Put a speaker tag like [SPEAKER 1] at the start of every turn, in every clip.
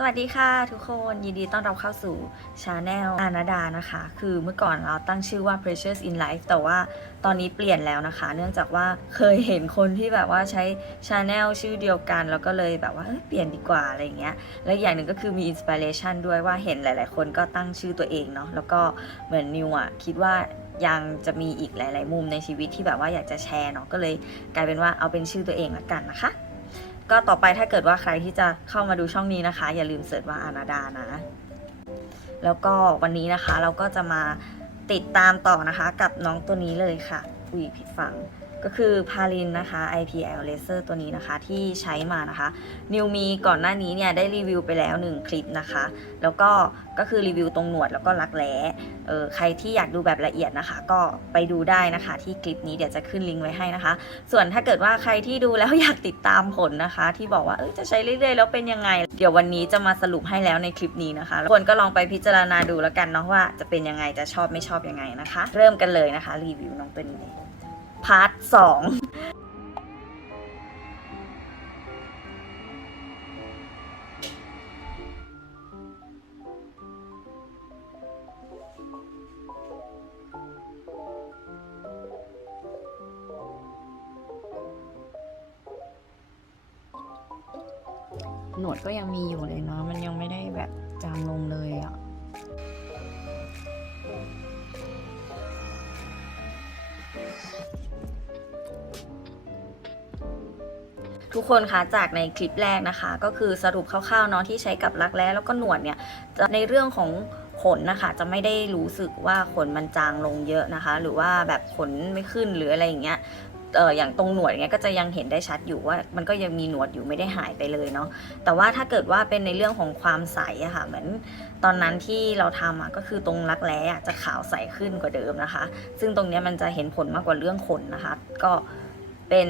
[SPEAKER 1] สวัสดีค่ะทุกคนยินดีต้อนรับเข้าสู่ชาแนลอานาดานะคะ คือเมื่อก่อนเราตั้งชื่อว่า Precious in Life แต่ว่าตอนนี้เปลี่ยนแล้วนะคะ เนื่องจากว่าเคยเห็นคนที่แบบว่าใช้ชาแนลชื่อเดียวกัน แล้วก็เลยแบบว่าเเปลี่ยนดีกว่าอะไรอย่างเงี้ยและอีกอย่างหนึ่งก็คือมีอินสปิเรชันด้วยว่าเห็นหลาย ๆ คนก็ตั้งชื่อตัวเองเนาะแล้วก็เหมือนนิวอะคิดว่ายังจะมีอีกหลาย ๆ มุมในชีวิตที่แบบว่าอยากจะแชร์เนาะก็เลยกลายเป็นว่าเอาเป็นชื่อตัวเองละกันนะคะ ก็ต่อไปถ้าเกิดว่าใครที่จะเข้ามาดูช่องนี้นะคะ อย่าลืมเสิร์ชว่าอานาดานะ แล้วก็วันนี้นะคะเราก็จะมาติดตามต่อนะคะ กับน้องตัวนี้เลยค่ะอุ้ยผิดฝัง ก็คือพาลินนะคะ IPL Laser ตัวนี้นะคะที่ใช้มานะคะ นิวมีก่อนหน้านี้เนี่ยได้รีวิวไปแล้ว 1 คลิปนะคะ แล้วก็ก็คือรีวิวตรงหนวดแล้วก็รักแร้เออใครที่อยากดูแบบละเอียดนะคะ ก็ไปดูได้นะคะที่คลิปนี้เดี๋ยวจะขึ้นลิงก์ไว้ให้นะคะ ส่วนถ้าเกิดว่าใครที่ดูแล้วอยากติดตามผลนะคะ ที่บอกว่าเอยจะใช้เรื่อยๆ แล้วเป็นยังไง เดี๋ยววันนี้จะมาสรุปให้แล้วในคลิปนี้นะคะคนก็ลองไปพิจารณาดูแล้วกันเนาะว่าจะเป็นยังไงจะชอบไม่ชอบยังไงนะคะ เริ่มกันเลยนะคะรีวิวน้องตัวนี้ พาร์ทสอง
[SPEAKER 2] หนวดก็ยังมีอยู่เลยเนาะมันยังไม่ได้แบบ
[SPEAKER 1] ทุกคนคะจากในคลิปแรกนะคะ ก็คือสรุปคร่าวๆเนาะที่ใช้กับรักแร้แล้วก็หนวดเนี่ยในเรื่องของขนนะคะจะไม่ได้รู้สึกว่าขนมันจางลงเยอะนะคะ หรือว่าแบบขนไม่ขึ้นหรืออะไรอย่างเงี้ยเอออย่างตรงหนวดเงี้ยก็จะยังเห็นได้ชัดอยู่ว่ามันก็ยังมีหนวดอยู่ไม่ได้หายไปเลยเนาะแต่ว่าถ้าเกิดว่าเป็นในเรื่องของความใสอะค่ะเหมือนตอนนั้นที่เราทำอะก็คือตรงรักแร้อะจะขาวใสขึ้นกว่าเดิมนะคะ ซึ่งตรงเนี้ยมันจะเห็นผลมากกว่าเรื่องขนนะคะ ก็ เป็น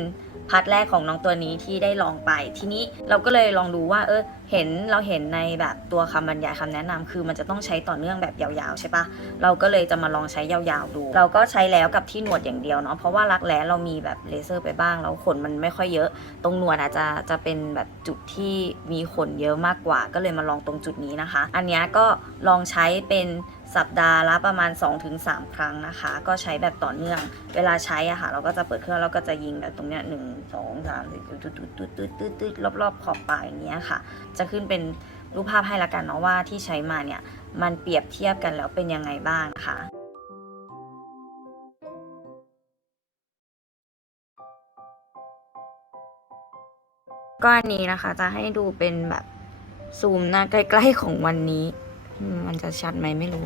[SPEAKER 1] พาร์ทแรกของน้องตัวนี้ที่ได้ลองไป ทีนี้เราก็เลยลองดูว่า เออ เห็นเราเห็นในแบบตัวคำบรรยายคำแนะนำคือมันจะต้องใช้ต่อเนื่องแบบยาวๆใช่ปะเราก็เลยจะมาลองใช้ยาวๆดู เราก็ใช้แล้วกับที่หนวดอย่างเดียวเนาะเพราะว่ารักแร้เรามีแบบเลเซอร์ไปบ้างแล้วขนมันไม่ค่อยเยอะ ตรงหนวดอาจจะจะเป็นแบบจุดที่มีขนเยอะมากกว่า ก็เลยมาลองตรงจุดนี้นะคะ อันนี้ก็ลองใช้เป็น สัปดาห์ละประมาณ 2-3 ครั้งนะคะ ก็ใช้แบบต่อเนื่อง เวลาใช้อะค่ะ เราก็จะเปิดเครื่องเราก็จะยิงแบบตรงเนี้ยหนึ่งสองสามสี่ตุ๊ดตุ๊ดตุ๊ดตุ๊ดตุ๊ดตุ๊ดรอบๆขอบปลายอย่างเงี้ยค่ะ จะขึ้นเป็นรูปภาพให้ละกันเนาะว่าที่ใช้มาเนี่ยมันเปรียบเทียบกันแล้วเป็นยังไงบ้างนะคะก็อันนี้นะคะจะให้ดูเป็นแบบซูมหน้าใกล้ๆของวันนี้ มันจะชัดไหมไม่รู้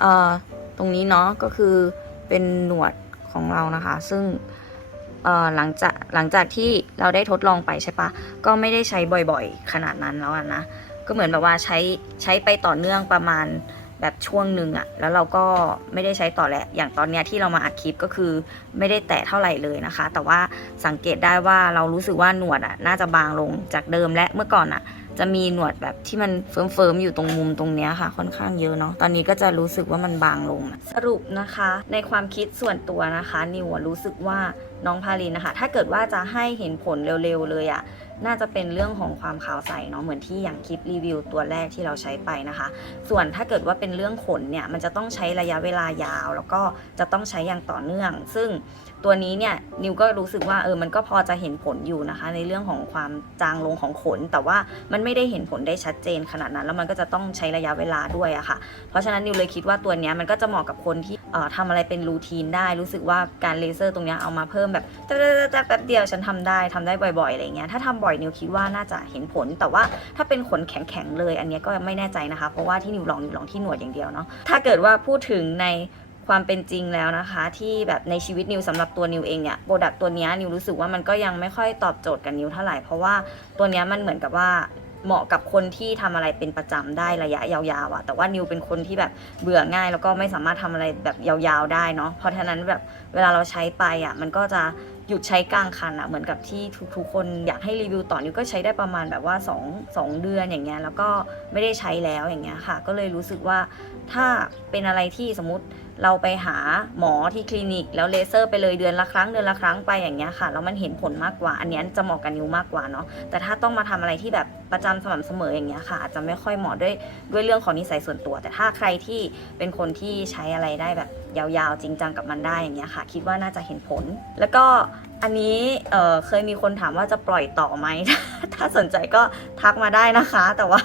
[SPEAKER 1] เอ่อ ตรงนี้เนาะก็คือเป็นหนวดของเรานะคะ ซึ่งเอ่อหลังจากหลังจากที่เราได้ทดลองไปใช่ปะก็ไม่ได้ใช้บ่อยๆ ขนาดนั้นแล้วนะ ก็เหมือนแบบว่าใช้ใช้ไปต่อเนื่องประมาณ แบบช่วงหนึ่งอะแล้วเราก็ไม่ได้ใช้ต่อแหละอย่างตอนเนี้ยที่เรามาอัดคลิปก็คือไม่ได้แตะเท่าไหร่เลยนะคะ แต่ว่าสังเกตได้ว่าเรารู้สึกว่าหนวดอะน่าจะบางลงจากเดิมและเมื่อก่อนอะจะมีหนวดแบบที่มันเฟิร์มๆอยู่ตรงมุมตรงเนี้ยค่ะ ค่อนข้างเยอะเนาะตอนนี้ก็จะรู้สึกว่ามันบางลง สรุปนะคะ ในความคิดส่วนตัวนะคะนิวรู้สึกว่าน้องพาลินนะคะ ถ้าเกิดว่าจะให้เห็นผลเร็วๆเลยอะ น่าจะเป็นเรื่องของความขาวใสเนาะเหมือนที่อย่างคลิปรีวิวตัวแรกที่เราใช้ไปนะคะ ส่วนถ้าเกิดว่าเป็นเรื่องขนเนี่ยมันจะต้องใช้ระยะเวลายาว แล้วก็จะต้องใช้อย่างต่อเนื่อง ซึ่งตัวนี้เนี่ยนิวก็รู้สึกว่าเออมันก็พอจะเห็นผลอยู่นะคะ ในเรื่องของความจางลงของขน แต่ว่ามันไม่ได้เห็นผลได้ชัดเจนขนาดนั้น แล้วมันก็จะต้องใช้ระยะเวลาด้วยอะค่ะ เพราะฉะนั้นนิวเลยคิดว่าตัวนี้มันก็จะเหมาะกับคนที่ ทำอะไรเป็นรูทีนได้รู้สึกว่าการเลเซอร์ตรงนี้เอามาเพิ่มแบบแป๊บๆๆๆแป๊บเดียวฉันทำได้ทำได้บ่อยๆอะไรเงี้ยถ้าทำบ่อยนิวคิดว่าน่าจะเห็นผล แต่ว่าถ้าเป็นขนแข็งๆเลย อันนี้ก็ไม่แน่ใจนะคะ เพราะว่าที่นิวลองนิวลองที่หนวดอย่างเดียวเนาะถ้าเกิดว่าพูดถึงในความเป็นจริงแล้วนะคะ ที่แบบในชีวิตนิวสำหรับตัวนิวเองเนี่ยโปรดักตัวนี้นิวรู้สึกว่ามันก็ยังไม่ค่อยตอบโจทย์กับนิวเท่าไหร่เพราะว่าตัวนี้มันเหมือนกับว่า เหมาะกับคนที่ทำอะไรเป็นประจำได้ระยะยาวๆอะแต่ว่านิวเป็นคนที่แบบเบื่อง่าย แล้วก็ไม่สามารถทำอะไรแบบยาวๆได้เนาะเพราะฉะนั้นแบบเวลาเราใช้ไปอะมันก็จะหยุดใช้กลางคันอะเหมือนกับที่ทุกๆคนอยากให้รีวิวต่อนิวก็ใช้ได้ประมาณแบบว่า2 2เดือนอย่างเงี้ยแล้วก็ไม่ได้ใช้แล้วอย่างเงี้ยค่ะ ก็เลยรู้สึกว่าถ้าเป็นอะไรที่สมมติ เราไปหาหมอที่คลินิก แล้วเลเซอร์ไปเลยเดือนละครั้งเดือนละครั้งไปอย่างเงี้ยค่ะแล้วมันเห็นผลมากกว่า อันนี้จะเหมาะกับนิ้วมากกว่าเนาะแต่ถ้าต้องมาทำอะไรที่แบบประจำสม่ำเสมออย่างเงี้ยค่ะ อาจจะไม่ค่อยเหมาะด้วยด้วยเรื่องของนิสัยส่วนตัว แต่ถ้าใครที่เป็นคนที่ใช้อะไรได้แบบยาวๆ จริงจังกับมันได้อย่างเงี้ยค่ะ คิดว่าน่าจะเห็นผล แล้วก็อันนี้เเคยมีคนถามว่าจะปล่อยต่อไหม ถ้าสนใจก็ทักมาได้นะคะ แต่ว่า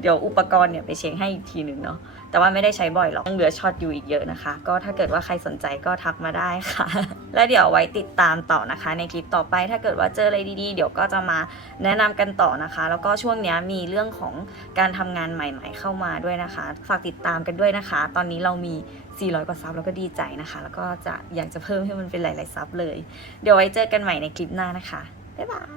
[SPEAKER 1] เดี๋ยวอุปกรณ์เนี่ยไปเช็คให้อีกทีหนึ่งเนาะ แต่ว่าไม่ได้ใช้บ่อยหรอกยังเหลือช็อตอยู่อีกเยอะนะคะ ก็ถ้าเกิดว่าใครสนใจก็ทักมาได้ค่ะ แล้วเดี๋ยวไว้ติดตามต่อนะคะ ในคลิปต่อไปถ้าเกิดว่าเจออะไรดีๆ เดี๋ยวก็จะมาแนะนำกันต่อนะคะ แล้วก็ช่วงนี้มีเรื่องของการทำงานใหม่ ๆ เข้ามาด้วยนะคะ ฝากติดตามกันด้วยนะคะ ตอนนี้เรามี 400 กว่าซับแล้วก็ดีใจนะคะ แล้วก็จะอยากจะเพิ่มให้มันเป็นหลายๆซับเลย เดี๋ยวไว้เจอกันใหม่ในคลิปหน้านะคะบ๊ายบาย